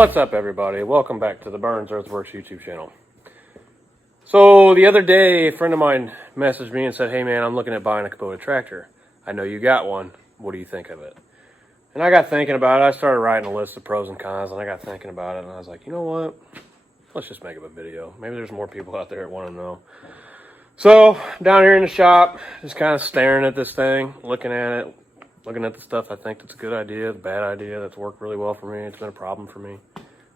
What's up, everybody? Welcome back to the Burns Earthworks YouTube channel. So the other day, a friend of mine messaged me and said, hey man, I'm looking at buying a Kubota tractor. I know you got one. What do you think of it? And I got thinking about it. I started writing a list of pros and cons, and I got thinking about it, and I was like, you know what? Let's just make up a video. Maybe there's more people out there that want to know. So down here in the shop, just kind of staring at this thing, looking at it, looking at the stuff I think that's a good idea, the bad idea that's worked really well for me. It's been a problem for me.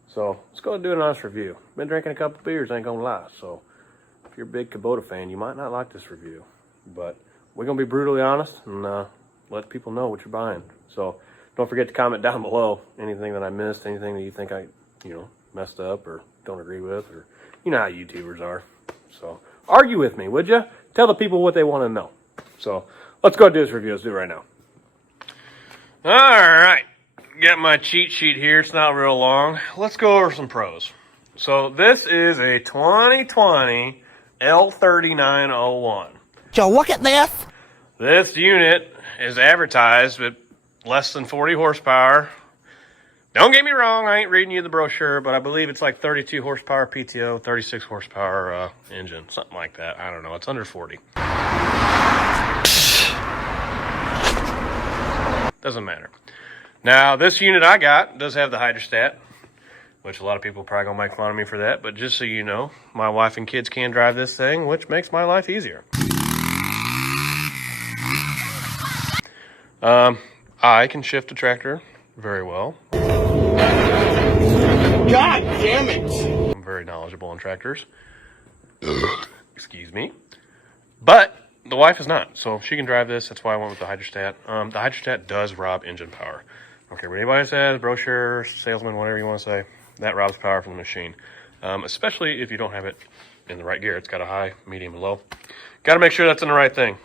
So let's go and do an honest review. Been drinking a couple beers, ain't gonna lie. So if you're a big Kubota fan, you might not like this review, but we're gonna be brutally honest and let people know what you're buying. So don't forget to comment down below anything that I missed, anything that you think I, messed up or don't agree with, or you know how YouTubers are. So argue with me, would you? Tell the people what they want to know. So let's go do this review. Let's do it right now. All right, got my cheat sheet here. It's not real long. Let's go over some pros. So this is a 2020 L3901. So look at this. This unit is advertised with less than 40 horsepower. Don't get me wrong, I ain't reading you the brochure, but I believe it's like 32 horsepower PTO, 36 horsepower engine, something like that. I don't know, it's under 40. Doesn't matter. Now, this unit I got does have the Hydrostat, which a lot of people are probably gonna make fun of me for that, but just so you know, my wife and kids can drive this thing, which makes my life easier. I can shift a tractor very well. God damn it! I'm very knowledgeable on tractors. Excuse me. But the wife is not, so she can drive this. That's why I went with the Hydrostat. The Hydrostat does rob engine power. I don't care what anybody says, brochure, salesman, whatever you want to say, that robs power from the machine. Especially if you don't have it in the right gear. It's got a high, medium, and low. Got to make sure that's in the right thing.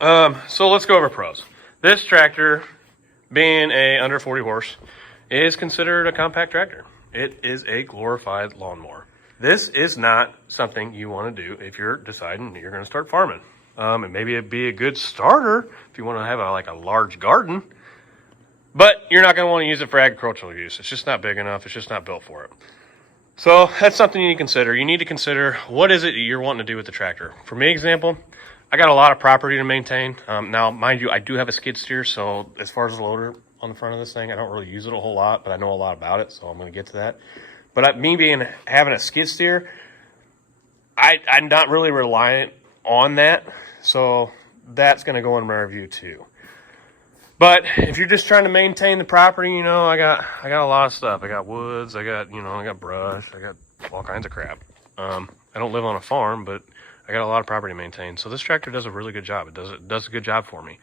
So let's go over pros. This tractor, being a under 40 horse, is considered a compact tractor. It is a glorified lawnmower. This is not something you want to do if you're deciding you're going to start farming. And maybe it'd be a good starter if you want to have a large garden, but you're not going to want to use it for agricultural use. It's just not big enough. It's just not built for it. So that's something you need to consider. You need to consider what is it you're wanting to do with the tractor. For me, example, I got a lot of property to maintain. Now, mind you, I do have a skid steer, so as far as the loader on the front of this thing, I don't really use it a whole lot, but I know a lot about it, so I'm going to get to that. But me having a skid steer, I'm not really reliant on that, so that's going to go in my review too. But if you're just trying to maintain the property, I got a lot of stuff. I got woods, I got brush, I got all kinds of crap. I don't live on a farm, but I got a lot of property to maintain. So this tractor does a really good job. It does a good job for me.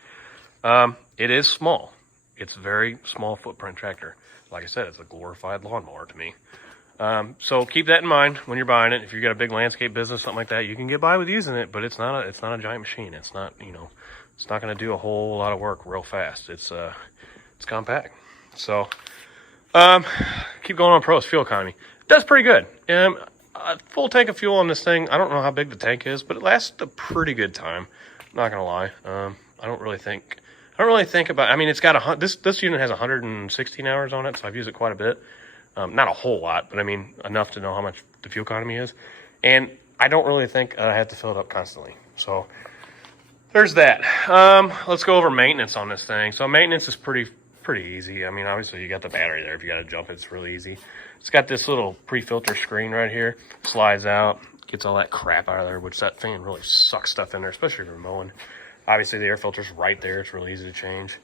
It is small. It's a very small footprint tractor. Like I said, it's a glorified lawnmower to me. So keep that in mind when you're buying it. If you've got a big landscape business, something like that, you can get by with using it, but it's not a giant machine. It's not, it's not going to do a whole lot of work real fast. It's compact. So, keep going on pros. Fuel economy. It does pretty good. A full tank of fuel on this thing, I don't know how big the tank is, but it lasts a pretty good time. Not going to lie. I don't really think about, it's got this unit has 116 hours on it, so I've used it quite a bit. Not a whole lot, but enough to know how much the fuel economy is. And I don't really think I have to fill it up constantly. So there's that. Let's go over maintenance on this thing. So maintenance is pretty easy. Obviously you got the battery there. If you got to jump it, it's really easy. It's got this little pre-filter screen right here. Slides out, gets all that crap out of there, which that thing really sucks stuff in there, especially if you're mowing. Obviously the air filter's right there. It's really easy to change.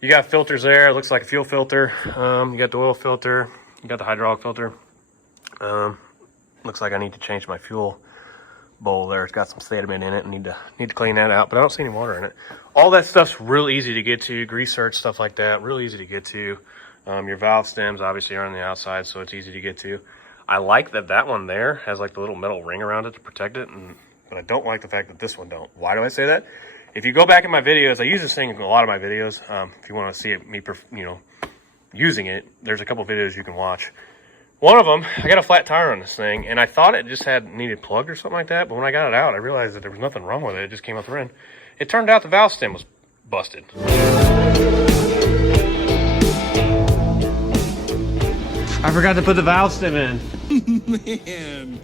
You got filters there. It looks like a fuel filter. You got the oil filter. You got the hydraulic filter. Looks like I need to change my fuel bowl there. It's got some sediment in it. I need to clean that out, but I don't see any water in it. All that stuff's real easy to get to. Grease search, stuff like that, real easy to get to. Your valve stems obviously are on the outside, so it's easy to get to. I like that one there has like the little metal ring around it to protect it, but I don't like the fact that this one don't. Why do I say that? If you go back in my videos, I use this thing in a lot of my videos. If you want to see it, using it, there's a couple videos you can watch. One of them, I got a flat tire on this thing, and I thought it just needed plugged or something like that, but when I got it out, I realized that there was nothing wrong with it. It just came out the end. It turned out the valve stem was busted. I forgot to put the valve stem in. Man,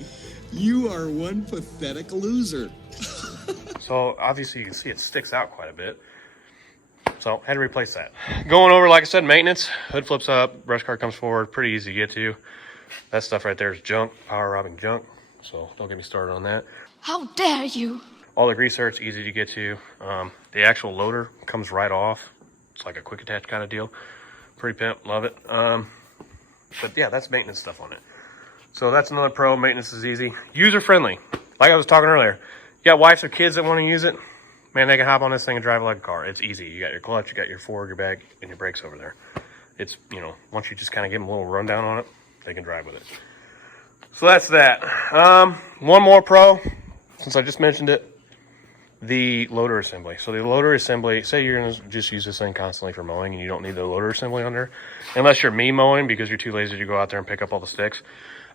you are one pathetic loser. So obviously you can see it sticks out quite a bit. So had to replace that. Going over, like I said, maintenance. Hood flips up, brush car comes forward, pretty easy to get to. That stuff right there is junk, power robbing junk. So don't get me started on that. How dare you? All the grease it's easy to get to. The actual loader comes right off. It's like a quick attach kind of deal. Pretty pimp, love it. But yeah, that's maintenance stuff on it. So that's another pro. Maintenance is easy. User friendly. Like I was talking earlier. You got wives or kids that want to use it. Man, they can hop on this thing and drive it like a car. It's easy. You got your clutch, you got your forward, your back, and your brakes over there. It's, you know, once you just kind of give them a little rundown on it, they can drive with it. So that's that. One more pro, since I just mentioned it, the loader assembly. So the loader assembly, say you're going to just use this thing constantly for mowing and you don't need the loader assembly on there, unless you're me mowing because you're too lazy to go out there and pick up all the sticks.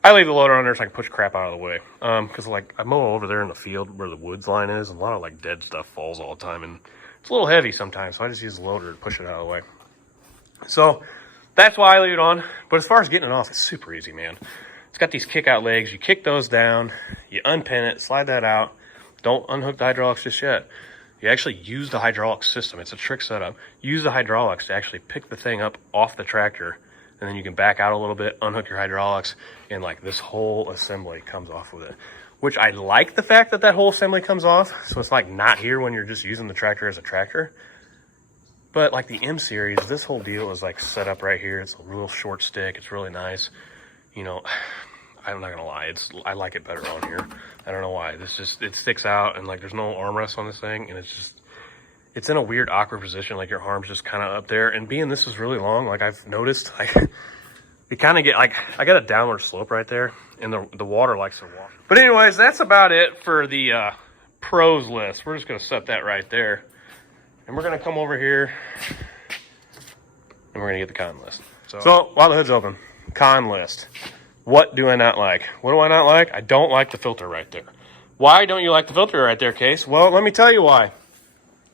I leave the loader on there so I can push crap out of the way. Because like I mow over there in the field where the woods line is, and a lot of like dead stuff falls all the time, and it's a little heavy sometimes, so I just use the loader to push it out of the way. So that's why I leave it on. But as far as getting it off, it's super easy, man. It's got these kick out legs. You kick those down, you unpin it, slide that out. Don't unhook the hydraulics just yet. You actually use the hydraulic system. It's a trick setup. Use the hydraulics to actually pick the thing up off the tractor, and then you can back out a little bit, unhook your hydraulics, and like this whole assembly comes off with it. Which I like the fact that that whole assembly comes off, so it's like not here when you're just using the tractor as a tractor. But like the M series, this whole deal is like set up right here. It's a real short stick. It's really nice. You know, I'm not gonna lie, I like it better on here. I don't know why. It sticks out, and like there's no armrest on this thing, and it's in a weird awkward position, like your arm's just kind of up there. And being this is really long, like I've noticed, like you kind of get like, I got a downward slope right there, and the water likes to wash. But anyways, that's about it for the pros list. We're just gonna set that right there, and we're gonna come over here and we're gonna get the con list. So while the hood's open, con list. What do I not like? What do I not like? I don't like the filter right there. Why don't you like the filter right there, Case? Well, let me tell you why.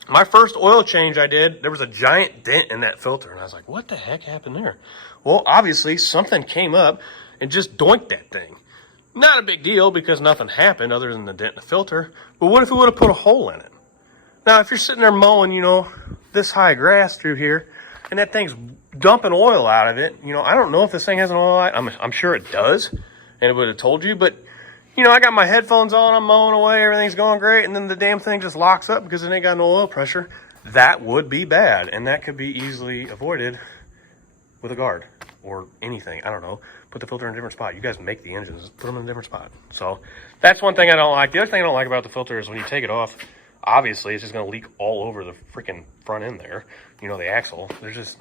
My first oil change I did, there was a giant dent in that filter. And I was like, what the heck happened there? Well, obviously something came up and just doinked that thing. Not a big deal because nothing happened other than the dent in the filter. But what if it would have put a hole in it? Now, if you're sitting there mowing, you know, this high grass through here, and that thing's dumping oil out of it, you know, I don't know if this thing has an oil light. I'm sure it does, and it would have told you. But, you know, I got my headphones on, I'm mowing away, everything's going great, and then the damn thing just locks up because it ain't got no oil pressure. That would be bad, and that could be easily avoided with a guard or anything. I don't know. Put the filter in a different spot. You guys make the engines, put them in a different spot. So that's one thing I don't like. The other thing I don't like about the filter is when you take it off, obviously it's just going to leak all over the freaking front end there. You know, the axle. There's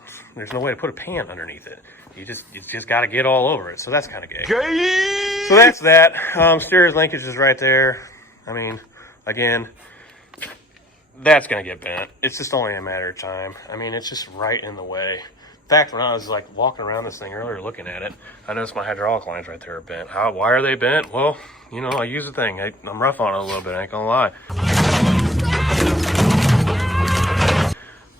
no way to put a pan underneath it. You just got to get all over it. So that's kind of gay. So that's that. Steer's linkage is right there. I mean, again, that's going to get bent. It's just only a matter of time. I mean, it's just right in the way. In fact, when I was like walking around this thing earlier looking at it, I noticed my hydraulic lines right there are bent. Why are they bent? Well, you know, I use the thing. I'm rough on it a little bit, I ain't gonna lie.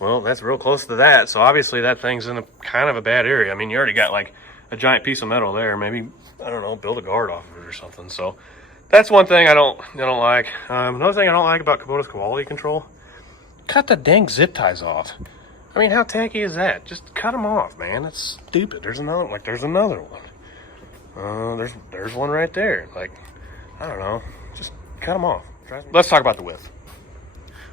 Well, that's real close to that. So obviously that thing's in a kind of a bad area. I mean, you already got like a giant piece of metal there. Maybe, I don't know, build a guard off of it or something. So that's one thing I don't like. Another thing I don't like about Kubota's quality control, cut the dang zip ties off. I mean, how tacky is that? Just cut them off, man. That's stupid. There's another one. There's one right there. Like, I don't know. Just cut them off. Let's talk about the width.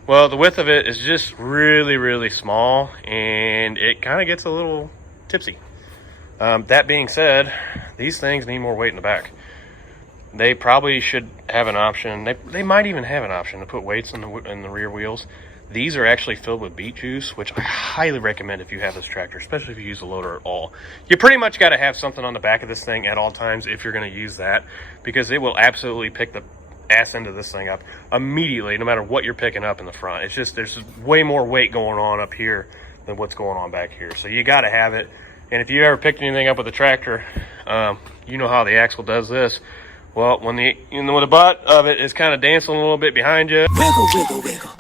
Well, the width of it is just really, really small, and it kind of gets a little tipsy. That being said, these things need more weight in the back. They probably should have an option. They might even have an option to put weights in the rear wheels. These are actually filled with beet juice, which I highly recommend if you have this tractor, especially if you use a loader at all. You pretty much got to have something on the back of this thing at all times if you're going to use that, because it will absolutely pick the ass end of this thing up immediately, no matter what you're picking up in the front. It's just, there's way more weight going on up here than what's going on back here. So you got to have it. And if you ever picked anything up with a tractor, you know how the axle does this. Well, when the butt of it is kind of dancing a little bit behind you, wiggle, wiggle, wiggle.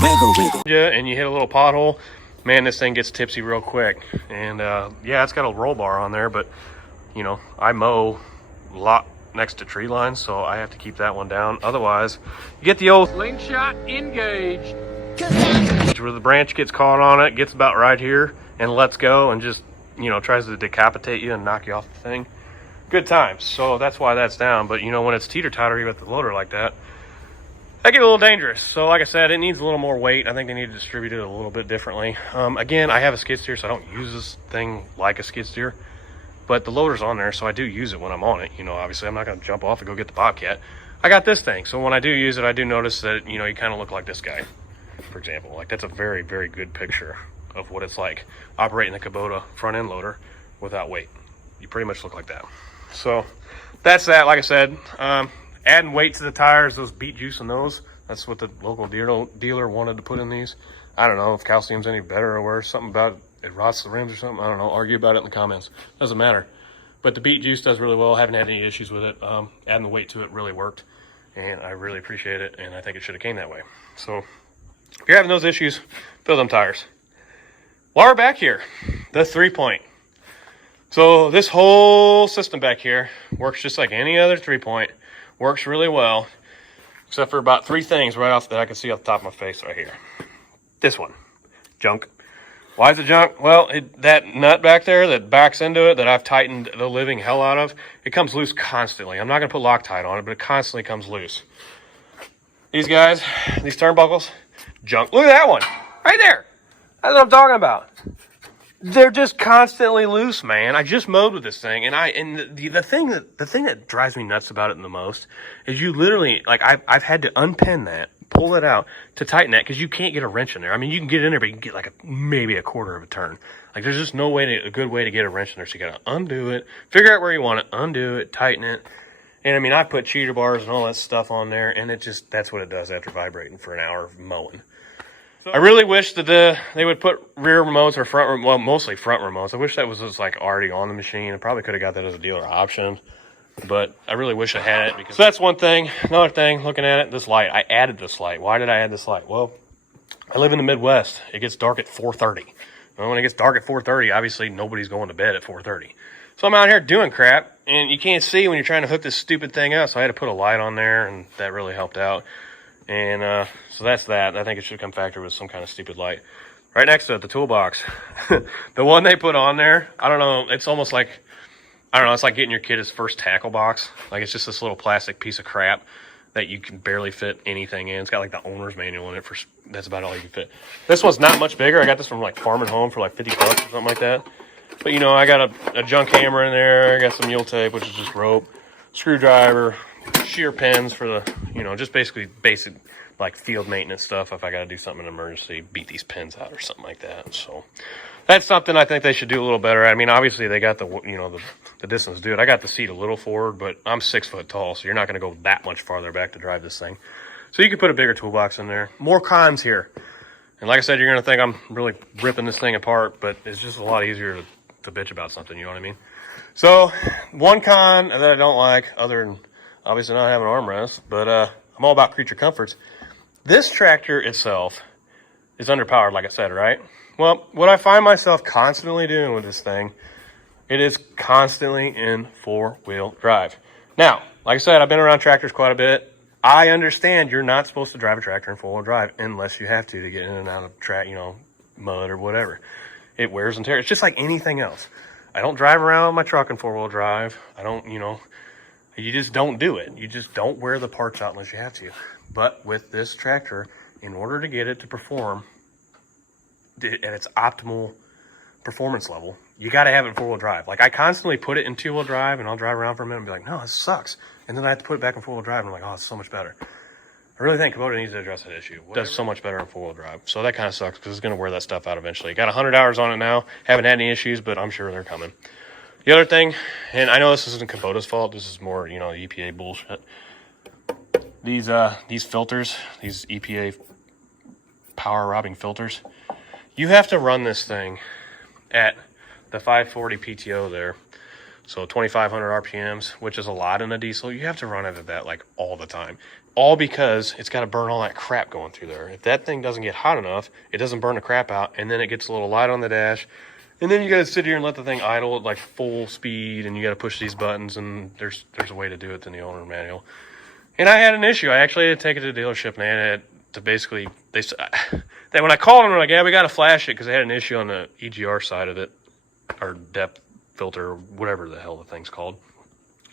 Wiggle, wiggle. And you hit a little pothole, man, this thing gets tipsy real quick. And yeah, it's got a roll bar on there, but you know, I mow a lot next to tree lines, so I have to keep that one down. Otherwise, you get the old slingshot engaged, where the branch gets caught on it, gets about right here, and lets go, and just, you know, tries to decapitate you and knock you off the thing. Good times. So that's why that's down. But you know, when it's teeter-tottery with the loader like that, that get a little dangerous. So like I said, it needs a little more weight. I think they need to distribute it a little bit differently. Again, I have a skid steer, so I don't use this thing like a skid steer. But the loader's on there, so I do use it when I'm on it. You know, obviously I'm not going to jump off and go get the Bobcat. I got this thing, so when I do use it, I do notice that, you know, you kind of look like this guy, for example. Like, that's a very, very good picture of what it's like operating the Kubota front end loader without weight. You pretty much look like that. So that's that. Like I said, adding weight to the tires, those beet juice in those, that's what the local dealer wanted to put in these. I don't know if calcium's any better or worse. Something about it rots the rims or something. I don't know. Argue about it in the comments. Doesn't matter. But the beet juice does really well. Haven't had any issues with it. Adding the weight to it really worked, and I really appreciate it, and I think it should have came that way. So if you're having those issues, fill them tires. While we're back here, the 3-point. So this whole system back here works just like any other 3-point. Works really well, except for about 3 things right off that I can see off the top of my face right here. This one, junk. Why is it junk? Well, that nut back there that backs into it, that I've tightened the living hell out of, it comes loose constantly. I'm not going to put Loctite on it, but it constantly comes loose. These guys, these turnbuckles, junk. Look at that one, right there. That's what I'm talking about. They're just constantly loose, man. I just mowed with this thing, and the thing that drives me nuts about it the most is you literally, like, I've had to unpin that, pull it out to tighten that, because you can't get a wrench in there. I mean, you can get in there, but you can get like maybe a quarter of a turn. Like, there's just no way a good way to get a wrench in there. So you gotta undo it, figure out where you want it, undo it, tighten it. And I mean, I put cheater bars and all that stuff on there, and it just, that's what it does after vibrating for an hour of mowing. I really wish that they would put rear remotes or front, well, mostly front remotes. I wish that was just like already on the machine. I probably could have got that as a dealer option, but I really wish I had it. Because so that's one thing. Another thing, looking at it, this light. I added this light. Why did I add this light? Well, I live in the Midwest. It gets dark at 4:30. Well, when it gets dark at 4:30, obviously nobody's going to bed at 4:30. So I'm out here doing crap, and you can't see when you're trying to hook this stupid thing up. So I had to put a light on there, and that really helped out. And so that's that. I think it should come factory with some kind of stupid light. Right next to it, the toolbox. The one they put on there, I don't know, it's almost like, I don't know, it's like getting your kid his first tackle box. Like, it's just this little plastic piece of crap that you can barely fit anything in. It's got like the owner's manual in it. That's about all you can fit. This one's not much bigger. I got this from like Farm and Home for like 50 bucks or something like that. But you know, I got a junk hammer in there. I got some mule tape, which is just rope, screwdriver, shear pins for the, you know, just basically basic like field maintenance stuff if I got to do something in an emergency, beat these pins out or something like that. So that's something I think they should do a little better. I mean, obviously they got the, you know, the distance to do it. I got the seat a little forward, but I'm 6 foot tall, so you're not going to go that much farther back to drive this thing. So you could put a bigger toolbox in there. More cons here. And like I said, you're going to think I'm really ripping this thing apart, but it's just a lot easier to bitch about something, you know what I mean? So one con that I don't like, other than obviously not having an armrest, but I'm all about creature comforts. This tractor itself is underpowered, like I said, right? Well, what I find myself constantly doing with this thing, it is constantly in 4-wheel drive. Now, like I said, I've been around tractors quite a bit. I understand you're not supposed to drive a tractor in 4-wheel drive unless you have to get in and out of you know, mud or whatever. It wears and tears. It's just like anything else. I don't drive around with my truck in 4-wheel drive. I don't, you know, you just don't do it. You just don't wear the parts out unless you have to. But with this tractor, in order to get it to perform at its optimal performance level, you got to have it in 4-wheel drive. Like, I constantly put it in 2-wheel drive, and I'll drive around for a minute and be like, no, this sucks. And then I have to put it back in 4-wheel drive, and I'm like, oh, it's so much better. I really think Kubota needs to address that issue. It does so much better in 4-wheel drive. So that kind of sucks because it's going to wear that stuff out eventually. Got 100 hours on it now. Haven't had any issues, but I'm sure they're coming. The other thing, and I know this isn't Kubota's fault. This is more, you know, EPA bullshit. These filters, these EPA power robbing filters, you have to run this thing at the 540 PTO there So 2,500 RPMs, which is a lot in a diesel. You have to run it at that like all the time. All because it's got to burn all that crap going through there. If that thing doesn't get hot enough, it doesn't burn the crap out, and then it gets a little light on the dash. And then you got to sit here and let the thing idle at like full speed, and you got to push these buttons, and there's a way to do it in the owner manual. And I had an issue. I actually had to take it to the dealership, and I had to basically, they when I called them, they're like, yeah, we got to flash it because they had an issue on the EGR side of it, or depth filter, whatever the hell the thing's called.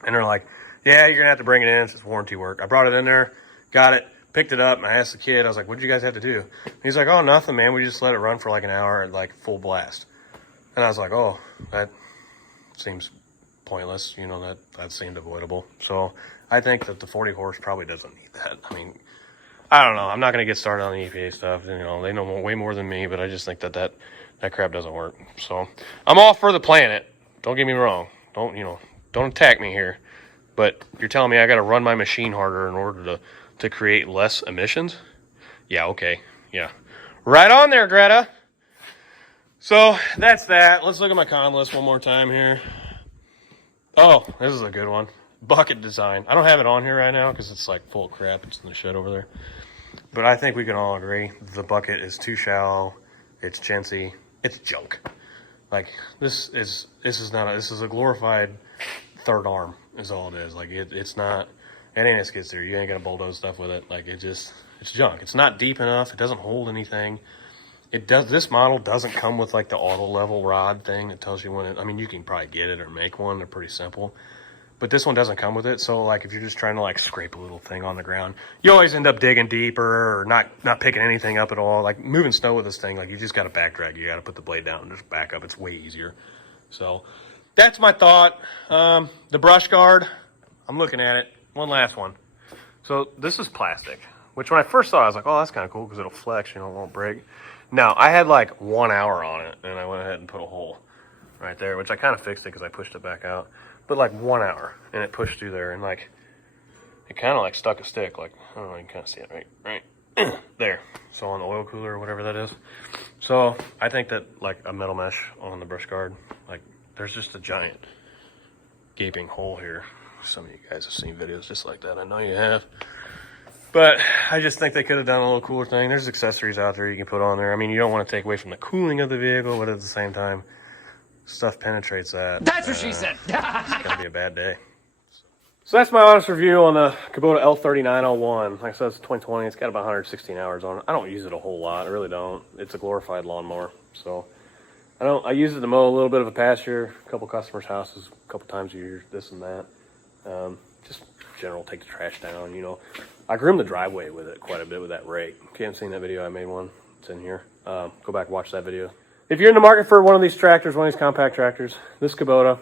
And they're like, yeah, you're gonna have to bring it in. It's warranty work. I brought it in there, got it, picked it up, and I asked the kid, I was like, what'd you guys have to do? And he's like, oh, nothing, man. We just let it run for like an hour at like full blast. And I was like, oh, that seems pointless. You know, that seemed avoidable. So I think that the 40 horse probably doesn't need that. I mean, I don't know. I'm not gonna get started on the EPA stuff. You know, they know way more than me, but I just think that crap doesn't work. So I'm all for the planet. Don't get me wrong. Don't attack me here. But you're telling me I got to run my machine harder in order to create less emissions? Yeah, okay. Yeah. Right on there, Greta. So that's that. Let's look at my con list one more time here. Oh, this is a good one. Bucket design. I don't have it on here right now because it's like full of crap. It's in the shed over there. But I think we can all agree the bucket is too shallow. It's chintzy. It's junk. Like this is a glorified third arm is all it is. Like it's not, it ain't a skid steer. You ain't gonna bulldoze stuff with it. Like it's junk. It's not deep enough. It doesn't hold anything. This model doesn't come with like the auto level rod thing that tells you when it, I mean, you can probably get it or make one. They're pretty simple. But this one doesn't come with it. So like if you're just trying to like scrape a little thing on the ground, you always end up digging deeper or not picking anything up at all. Like moving snow with this thing, like you just got to back drag. You got to put the blade down and just back up. It's way easier. So that's my thought. The brush guard, I'm looking at it. One last one. So this is plastic, which when I first saw it, I was like, oh, that's kind of cool because it'll flex, you know, it won't break. Now, I had like 1 hour on it, and I went ahead and put a hole right there, which I kind of fixed it because I pushed it back out. But like 1 hour, and it pushed through there, and like, it kind of like stuck a stick. Like, I don't know, you can kind of see it right there. So on the oil cooler or whatever that is. So I think that like a metal mesh on the brush guard, like there's just a giant gaping hole here. Some of you guys have seen videos just like that. I know you have. But I just think they could have done a little cooler thing. There's accessories out there you can put on there. I mean, you don't want to take away from the cooling of the vehicle, but at the same time, stuff penetrates that. That's what she said. It's going to be a bad day. So that's my honest review on the KUBOTA L3901. Like I said, it's 2020. It's got about 116 hours on it. I don't use it a whole lot. I really don't. It's a glorified lawnmower. So I use it to mow a little bit of a pasture, a couple customers' houses, a couple times a year, this and that. Just general, take the trash down, you know. I groomed the driveway with it quite a bit with that rake. If you haven't seen that video, I made one. It's in here. Go back and watch that video. If you're in the market for one of these tractors, one of these compact tractors, this Kubota,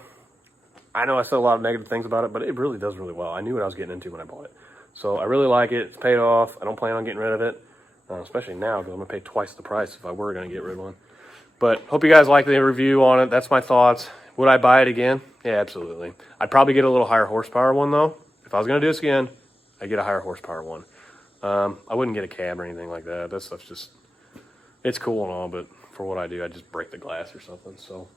I know I said a lot of negative things about it, but it really does really well. I knew what I was getting into when I bought it. So I really like it. It's paid off. I don't plan on getting rid of it, especially now because I'm going to pay twice the price if I were going to get rid of one. But hope you guys like the review on it. That's my thoughts. Would I buy it again? Yeah, absolutely. I'd probably get a little higher horsepower one, though. If I was going to do this again, I'd get a higher horsepower one. I wouldn't get a cab or anything like that. That stuff's just, it's cool and all, but for what I do, I just break the glass or something. So,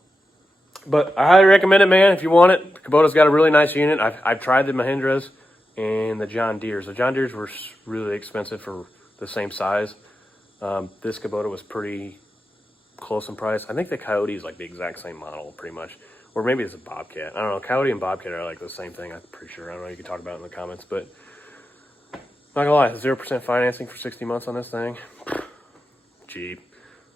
but I highly recommend it, man, if you want it. Kubota's got a really nice unit. I've tried the Mahindras and the John Deeres. The John Deeres were really expensive for the same size. This Kubota was pretty close in price. I think the Coyote is like the exact same model, pretty much. Or maybe it's a Bobcat. I don't know. Coyote and Bobcat are like the same thing, I'm pretty sure. I don't know. You can talk about it in the comments. But not gonna lie, 0% financing for 60 months on this thing. Cheap.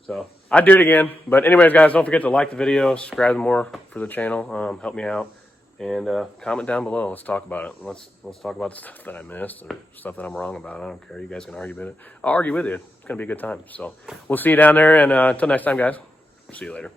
So I'd do it again. But anyways, guys, don't forget to like the video, subscribe more for the channel. Help me out. And comment down below. Let's talk about it. Let's talk about the stuff that I missed or stuff that I'm wrong about. I don't care. You guys can argue with it. I'll argue with you. It's going to be a good time. So we'll see you down there. And until next time, guys, see you later.